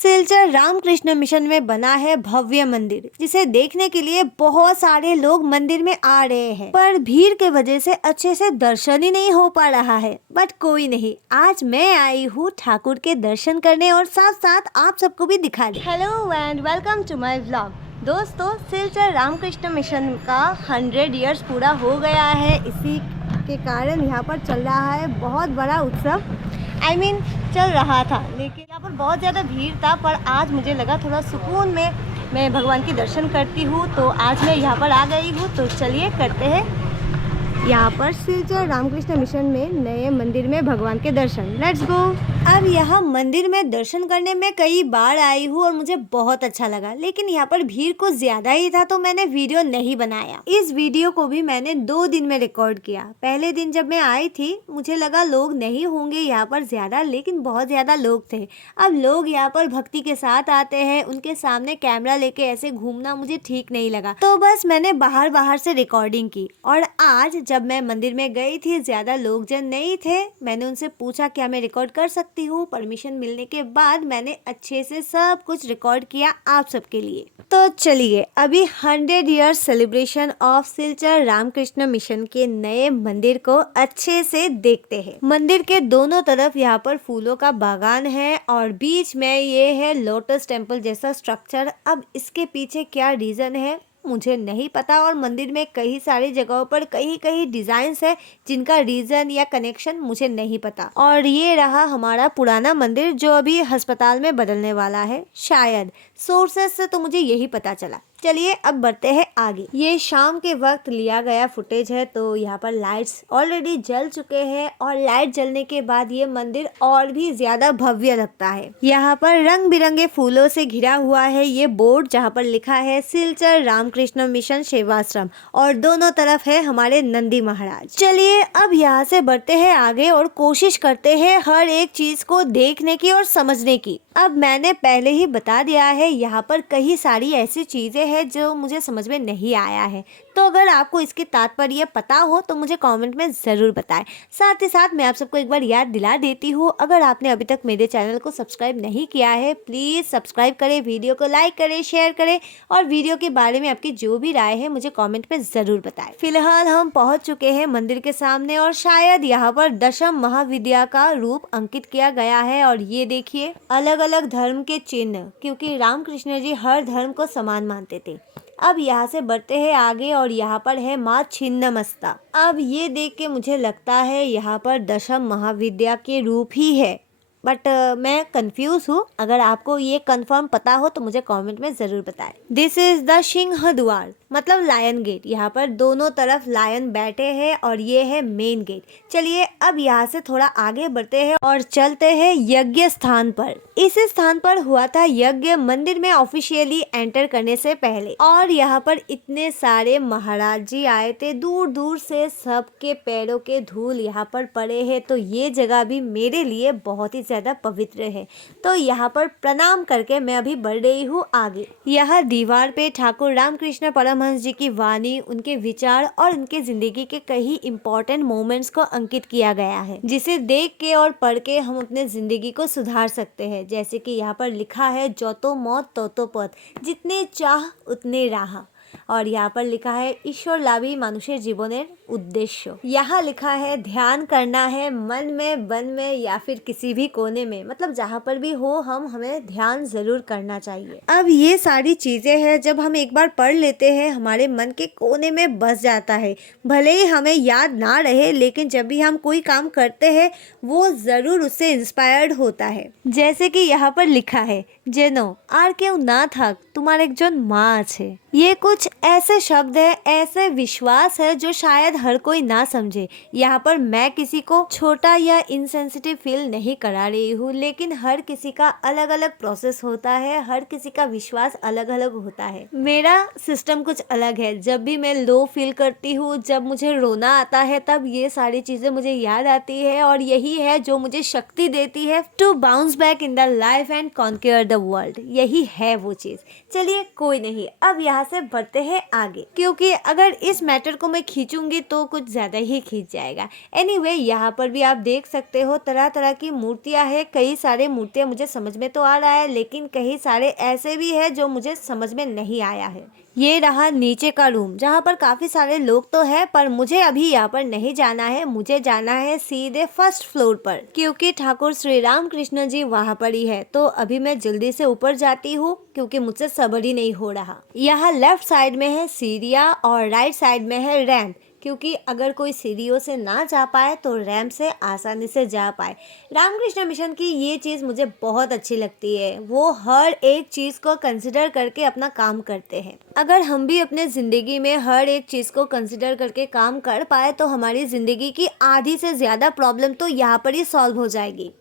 Silchar Ramakrishna mission में बना है भव्य मंदिर, जिसे देखने के लिए बहुत सारे लोग मंदिर में आ रहे हैं, पर भीड़ के वजह से अच्छे से दर्शन ही नहीं हो पा रहा है। बट कोई नहीं, आज मैं आई हूँ ठाकुर के दर्शन करने और साथ साथ आप सबको भी दिखा दे। Hello and welcome to my vlog. दोस्तों, सिलचर रामकृष्ण मिशन का 100 इयर्स पूरा हो गया है। इसी के कारण यहाँ पर चल रहा है बहुत बड़ा उत्सव। चल रहा था, लेकिन यहाँ पर बहुत ज़्यादा भीड़ था। पर आज मुझे लगा थोड़ा सुकून में मैं भगवान के दर्शन करती हूँ, तो आज मैं यहाँ पर आ गई हूँ। तो चलिए करते हैं यहाँ पर सिलचर रामकृष्ण मिशन में नए मंदिर में भगवान के दर्शन। Let's go. अब यहाँ मंदिर में दर्शन करने में कई बार आई हूँ और मुझे बहुत अच्छा लगा, लेकिन यहाँ पर भीड़ कुछ ज्यादा ही था, तो मैंने वीडियो नहीं बनाया। इस वीडियो को भी मैंने 2 दिन में रिकॉर्ड किया। पहले दिन जब मैं आई थी मुझे लगा लोग नहीं होंगे यहाँ पर ज्यादा, लेकिन बहुत ज्यादा लोग थे। अब लोग यहाँ पर भक्ति के साथ आते हैं, उनके सामने कैमरा लेके ऐसे घूमना मुझे ठीक नहीं लगा, तो बस मैंने बाहर से रिकॉर्डिंग की। और आज जब मैं मंदिर में गई थी, ज्यादा लोग जन नहीं थे। मैंने उनसे पूछा क्या मैं रिकॉर्ड कर सकती हूँ। परमिशन मिलने के बाद मैंने अच्छे से सब कुछ रिकॉर्ड किया आप सबके लिए। तो चलिए अभी 100 years celebration of Silchar Ramakrishna Mission के नए मंदिर को अच्छे से देखते हैं। मंदिर के दोनों तरफ यहाँ पर फूलों का बागान है और बीच में ये है लोटस टेम्पल जैसा स्ट्रक्चर। अब इसके पीछे क्या रीजन है मुझे नहीं पता, और मंदिर में कई सारी जगहों पर कई डिजाइन्स है जिनका रीजन या कनेक्शन मुझे नहीं पता। और ये रहा हमारा पुराना मंदिर जो अभी अस्पताल में बदलने वाला है शायद। सोर्सेस से तो मुझे यही पता चला। चलिए अब बढ़ते हैं आगे। ये शाम के वक्त लिया गया फुटेज है, तो यहाँ पर लाइट्स ऑलरेडी जल चुके हैं और लाइट जलने के बाद ये मंदिर और भी ज्यादा भव्य लगता है। यहाँ पर रंग बिरंगे फूलों से घिरा हुआ है ये बोर्ड, जहाँ पर लिखा है सिलचर रामकृष्ण मिशन सेवाश्रम, और दोनों तरफ है हमारे नंदी महाराज। चलिए अब यहाँ से बढ़ते हैं आगे और कोशिश करते हैं हर एक चीज को देखने की और समझने की। अब मैंने पहले ही बता दिया है, यहाँ पर कई सारी ऐसी चीजें हैं जो मुझे समझ में नहीं आया है, तो अगर आपको इसके तात्पर्य पता हो तो मुझे कमेंट में ज़रूर बताएं। साथ ही साथ मैं आप सबको एक बार याद दिला देती हूँ, अगर आपने अभी तक मेरे चैनल को सब्सक्राइब नहीं किया है प्लीज़ सब्सक्राइब करें, वीडियो को लाइक करें, शेयर करें, और वीडियो के बारे में आपकी जो भी राय है मुझे कॉमेंट में ज़रूर बताएं। फिलहाल हम पहुँच चुके हैं मंदिर के सामने और शायद यहाँ पर दशम महाविद्या का रूप अंकित किया गया है। और ये देखिए अलग अलग धर्म के चिन्ह, क्योंकि रामकृष्ण जी हर धर्म को समान मानते थे। अब यहाँ से बढ़ते हैं आगे और यहाँ पर है माँ छिन्नमस्ता। अब ये देख के मुझे लगता है यहाँ पर दशम महाविद्या के रूप ही है, बट मैं कंफ्यूज हूँ। अगर आपको ये कंफर्म पता हो तो मुझे कमेंट में ज़रूर बताएं। दिस इज द सिंह द्वार, मतलब लायन गेट। यहाँ पर दोनों तरफ लायन बैठे हैं और ये है मेन गेट। चलिए अब यहाँ से थोड़ा आगे बढ़ते हैं और चलते हैं यज्ञ स्थान पर। इस स्थान पर हुआ था यज्ञ मंदिर में ऑफिशियली एंटर करने से पहले, और यहाँ पर इतने सारे महाराज जी आए थे दूर दूर से, सबके पैरों के धूल यहाँ पर पड़े हैं। तो ये जगह भी मेरे लिए बहुत ही ज्यादा पवित्र है, तो यहाँ पर प्रणाम करके मैं अभी बढ़ रही हूँ आगे। यह दीवार पे ठाकुर रामकृष्ण परमहंस जी की वाणी, उनके विचार और उनके जिंदगी के कई इंपॉर्टेंट मोमेंट्स को अंकित किया गया है, जिसे देख के और पढ़ के हम अपने जिंदगी को सुधार सकते हैं। जैसे कि यहाँ पर लिखा है जो तो मौत तो पथ, जितने चाह उतने राह। और यहाँ पर लिखा है ईश्वर लाभी मानुषेर जीवनेर उद्देश्य। यहाँ लिखा है ध्यान करना है मन में, वन में या फिर किसी भी कोने में, मतलब जहाँ पर भी हो हमें ध्यान जरूर करना चाहिए। अब ये सारी चीजें हैं जब हम एक बार पढ़ लेते हैं हमारे मन के कोने में बस जाता है। भले ही हमें याद ना रहे, लेकिन जब भी हम कोई काम करते हैं वो जरूर उससे इंस्पायर्ड होता है। जैसे कि यहाँ पर लिखा है जेनो आर क्यों ना थक तुम्हारे एक जन माँ है। ये कुछ ऐसे शब्द है, ऐसे विश्वास है जो शायद हर कोई ना समझे। यहाँ पर मैं किसी को छोटा या इनसेंसिटिव फील नहीं करा रही हूँ, लेकिन हर किसी का अलग अलग प्रोसेस होता है, हर किसी का विश्वास अलग अलग होता है। मेरा सिस्टम कुछ अलग है। जब भी मैं लो फील करती हूँ, जब मुझे रोना आता है, तब ये सारी चीजें मुझे याद आती है, और यही है जो मुझे शक्ति देती है to bounce back in the life and conquer the world. यही है वो चीज। चलिए कोई नहीं, अब यहाँ से बढ़ते हैं हैं आगे, क्योंकि अगर इस मैटर को मैं खींचूंगी तो कुछ ज्यादा ही खींच जाएगा। एनीवे, यहाँ पर भी आप देख सकते हो तरह तरह की मूर्तियां हैं। कई सारे मूर्तियां मुझे समझ में तो आ रहा है, लेकिन कई सारे ऐसे भी है जो मुझे समझ में नहीं आया है। ये रहा नीचे का रूम, जहाँ पर काफी सारे लोग तो है, पर मुझे अभी यहाँ पर नहीं जाना है। मुझे जाना है सीधे फर्स्ट फ्लोर पर, क्योंकि ठाकुर श्री राम कृष्ण जी वहाँ पर ही है। तो अभी मैं जल्दी से ऊपर जाती हूँ, क्योंकि मुझसे सब्र ही नहीं हो रहा। यहाँ लेफ्ट साइड में है सीढ़ियाँ और राइट साइड में है रैंप, क्योंकि अगर कोई सीढ़ियों से ना जा पाए तो रैंप से आसानी से जा पाए। रामकृष्ण मिशन की ये चीज़ मुझे बहुत अच्छी लगती है। वो हर एक चीज़ को कंसिडर करके अपना काम करते हैं। अगर हम भी अपने ज़िंदगी में हर एक चीज़ को कंसिडर करके काम कर पाए तो हमारी ज़िंदगी की आधी से ज़्यादा प्रॉब्लम तो यहाँ पर ही सॉल्व हो जाएगी।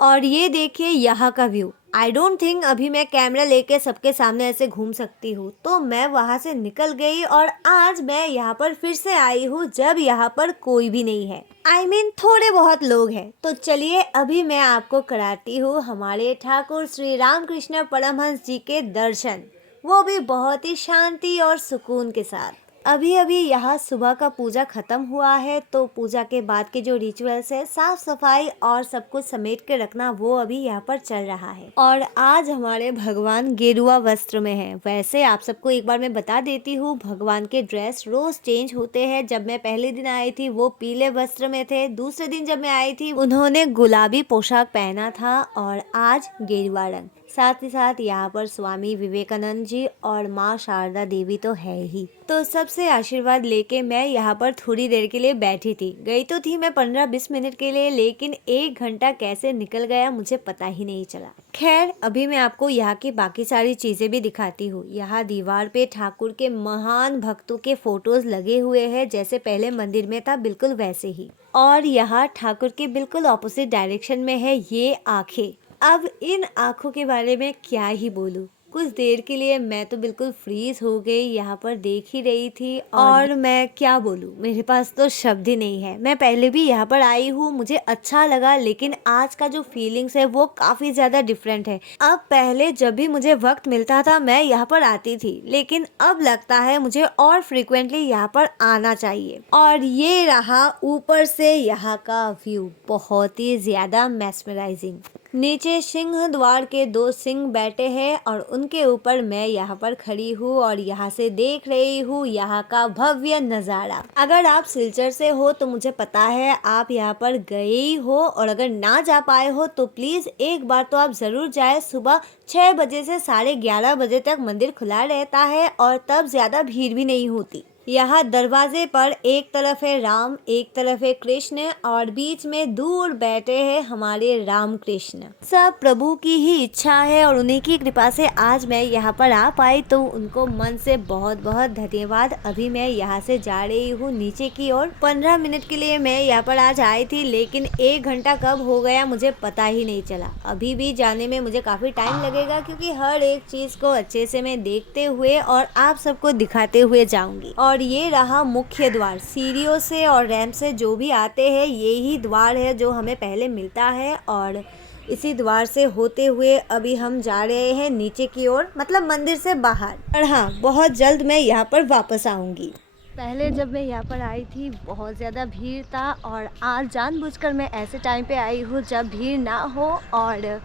और ये देखिए यहाँ का व्यू। आई डोंट थिंक अभी मैं कैमरा लेके सबके सामने ऐसे घूम सकती हूँ, तो मैं वहाँ से निकल गई और आज मैं यहाँ पर फिर से आई हूँ जब यहाँ पर कोई भी नहीं है। I mean, थोड़े बहुत लोग हैं। तो चलिए अभी मैं आपको कराती हूँ हमारे ठाकुर श्री रामकृष्ण परमहंस जी के दर्शन, वो भी बहुत ही शांति और सुकून के साथ। अभी अभी यहाँ सुबह का पूजा खत्म हुआ है, तो पूजा के बाद के जो रिचुअल्स है, साफ सफाई और सब कुछ समेट के रखना, वो अभी यहाँ पर चल रहा है। और आज हमारे भगवान गेरुआ वस्त्र में है। वैसे आप सबको एक बार मैं बता देती हूँ, भगवान के ड्रेस रोज चेंज होते हैं। जब मैं पहले दिन आई थी वो पीले वस्त्र में थे, दूसरे दिन जब मैं आई थी उन्होंने गुलाबी पोशाक पहना था, और आज गेरुआ रंग। साथ ही साथ यहाँ पर स्वामी विवेकानंद जी और माँ शारदा देवी तो है ही। तो सबसे आशीर्वाद लेके मैं यहाँ पर थोड़ी देर के लिए बैठी थी। गई तो थी मैं 15-20 मिनट के लिए, लेकिन 1 घंटा कैसे निकल गया मुझे पता ही नहीं चला। खैर, अभी मैं आपको यहाँ की बाकी सारी चीजें भी दिखाती हूँ। यहाँ दीवार पे ठाकुर के महान भक्तों के फोटोज लगे हुए हैं, जैसे पहले मंदिर में था बिल्कुल वैसे ही। और यहाँ ठाकुर के बिल्कुल ऑपोजिट डायरेक्शन में है ये आंखें। अब इन आँखों के बारे में क्या ही बोलूँ। कुछ देर के लिए मैं तो बिल्कुल फ्रीज हो गई, यहाँ पर देख ही रही थी और मैं क्या बोलूँ, मेरे पास तो शब्द ही नहीं है। मैं पहले भी यहाँ पर आई हूँ, मुझे अच्छा लगा, लेकिन आज का जो फीलिंग्स है वो काफ़ी ज़्यादा डिफरेंट है। अब पहले जब भी मुझे वक्त मिलता था मैं यहाँ पर आती थी, लेकिन अब लगता है मुझे और फ्रिक्वेंटली यहाँ पर आना चाहिए। और ये रहा ऊपर से यहाँ का व्यू, बहुत ही ज़्यादा मेस्मराइजिंग। नीचे सिंह द्वार के 2 सिंह बैठे हैं और उनके ऊपर मैं यहाँ पर खड़ी हूँ और यहाँ से देख रही हूँ यहाँ का भव्य नज़ारा। अगर आप सिलचर से हो तो मुझे पता है आप यहाँ पर गए ही हो, और अगर ना जा पाए हो तो प्लीज़ एक बार तो आप ज़रूर जाए। सुबह 6 बजे से 11:30 बजे तक मंदिर खुला रहता है और तब ज़्यादा भीड़ भी नहीं होती। यहाँ दरवाजे पर एक तरफ है राम, एक तरफ है कृष्ण, और बीच में दूर बैठे हैं हमारे राम कृष्ण। सब प्रभु की ही इच्छा है और उन्हीं की कृपा से आज मैं यहाँ पर आ पाई, तो उनको मन से बहुत बहुत धन्यवाद। अभी मैं यहाँ से जा रही हूँ नीचे की ओर। 15 मिनट के लिए मैं यहाँ पर आज आई थी, लेकिन 1 घंटा कब हो गया मुझे पता ही नहीं चला। अभी भी जाने में मुझे काफ़ी टाइम लगेगा, क्योंकि हर एक चीज़ को अच्छे से मैं देखते हुए और आप सबको दिखाते हुए जाऊँगी। और ये रहा मुख्य द्वार। सीढ़ियों से और रैंप से जो भी आते हैं यही द्वार है जो हमें पहले मिलता है, और इसी द्वार से होते हुए अभी हम जा रहे हैं नीचे की ओर, मतलब मंदिर से बाहर। और हाँ, बहुत जल्द मैं यहाँ पर वापस आऊँगी। पहले जब मैं यहाँ पर आई थी बहुत ज़्यादा भीड़ था, और आज जानबूझकर मैं ऐसे टाइम पे आई हूँ जब भीड़ ना हो, और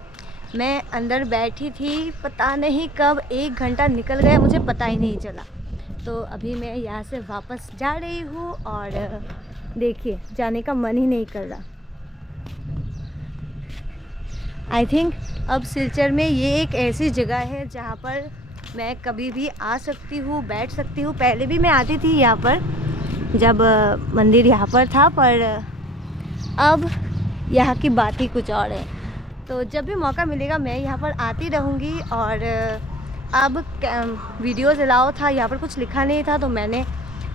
मैं अंदर बैठी थी। पता नहीं कब 1 घंटा निकल गया मुझे पता ही नहीं चला। तो अभी मैं यहाँ से वापस जा रही हूँ, और देखिए जाने का मन ही नहीं कर रहा। आई थिंक अब सिलचर में ये एक ऐसी जगह है जहाँ पर मैं कभी भी आ सकती हूँ, बैठ सकती हूँ। पहले भी मैं आती थी यहाँ पर जब मंदिर यहाँ पर था, पर अब यहाँ की बात ही कुछ और है। तो जब भी मौका मिलेगा मैं यहाँ पर आती रहूँगी। और अब वीडियोज़ अलाउ था, यहाँ पर कुछ लिखा नहीं था, तो मैंने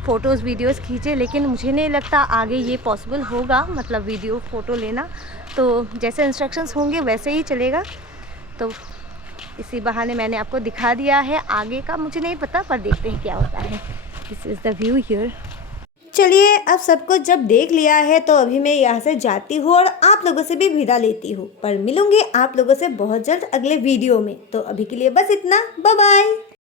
फ़ोटोज़ वीडियोज़ खींचे, लेकिन मुझे नहीं लगता आगे ये पॉसिबल होगा, मतलब वीडियो फ़ोटो लेना। तो जैसे इंस्ट्रक्शंस होंगे वैसे ही चलेगा। तो इसी बहाने मैंने आपको दिखा दिया है। आगे का मुझे नहीं पता, पर देखते हैं क्या होता है। This is the view here. चलिए, अब सब कुछ जब देख लिया है तो अभी मैं यहाँ से जाती हूँ और आप लोगों से भी विदा लेती हूँ, पर मिलूंगी आप लोगों से बहुत जल्द अगले वीडियो में। तो अभी के लिए बस इतना, बाय बाय।